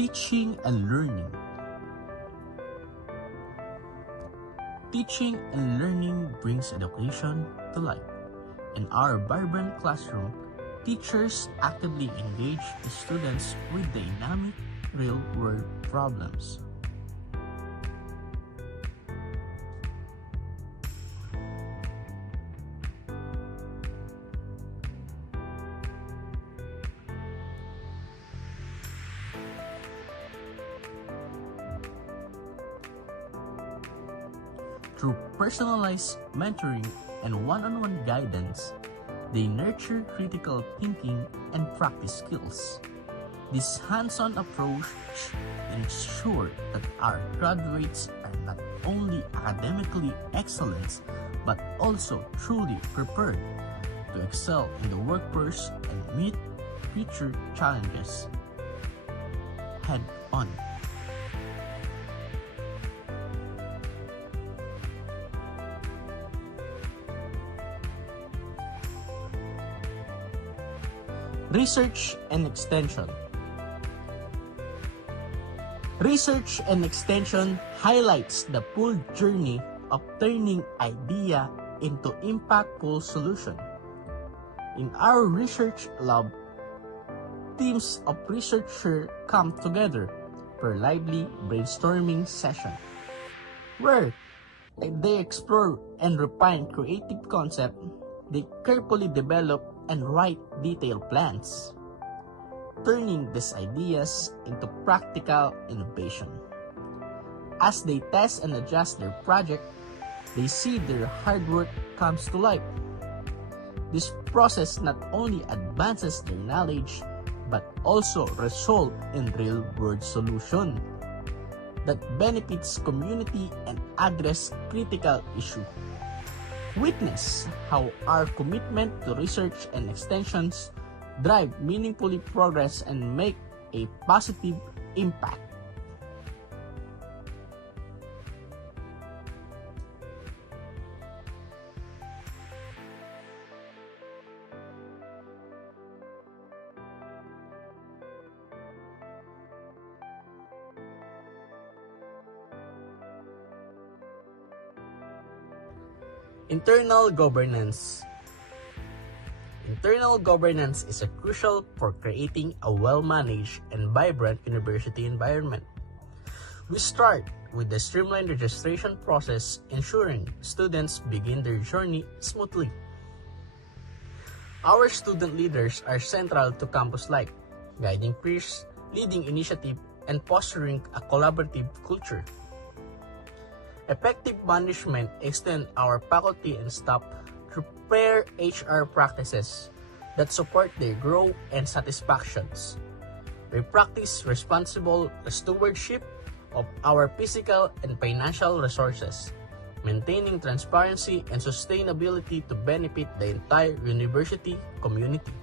Teaching and learning. Teaching and learning brings education to life. In our vibrant classroom, teachers actively engage the students with dynamic, real-world problems. Through personalized mentoring and one-on-one guidance, they nurture critical thinking and practice skills. This hands-on approach ensures that our graduates are not only academically excellent, but also truly prepared to excel in the workforce and meet future challenges head-on. Research and extension. Research and extension highlights the full journey of turning idea into impactful solution. In our research lab, teams of researchers come together for lively brainstorming session, where they explore and refine creative concepts. They carefully develop and write detailed plans, turning these ideas into practical innovation. As they test and adjust their project, they see their hard work comes to life. This process not only advances their knowledge, but also result in real-world solution that benefits community and address critical issue. Witness how our commitment to research and extensions drive meaningful progress and make a positive impact. Internal governance. Internal governance is crucial for creating a well-managed and vibrant university environment. We start with the streamlined registration process, ensuring students begin their journey smoothly. Our student leaders are central to campus life, guiding peers, leading initiative, and fostering a collaborative culture. Effective management extends our faculty and staff to prepare HR practices that support their growth and satisfactions. We practice responsible stewardship of our physical and financial resources, maintaining transparency and sustainability to benefit the entire university community.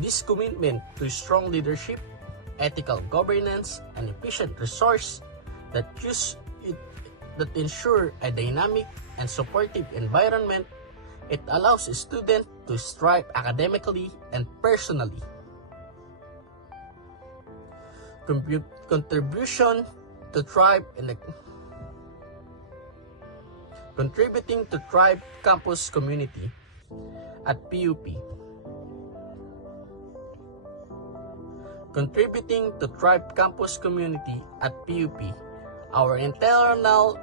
This commitment to strong leadership, ethical governance, and efficient resource that ensure a dynamic and supportive environment, it allows students to strive academically and personally. Contributing to Thrive campus community at PUP. Contributing to Thrive campus community at PUP. Our internal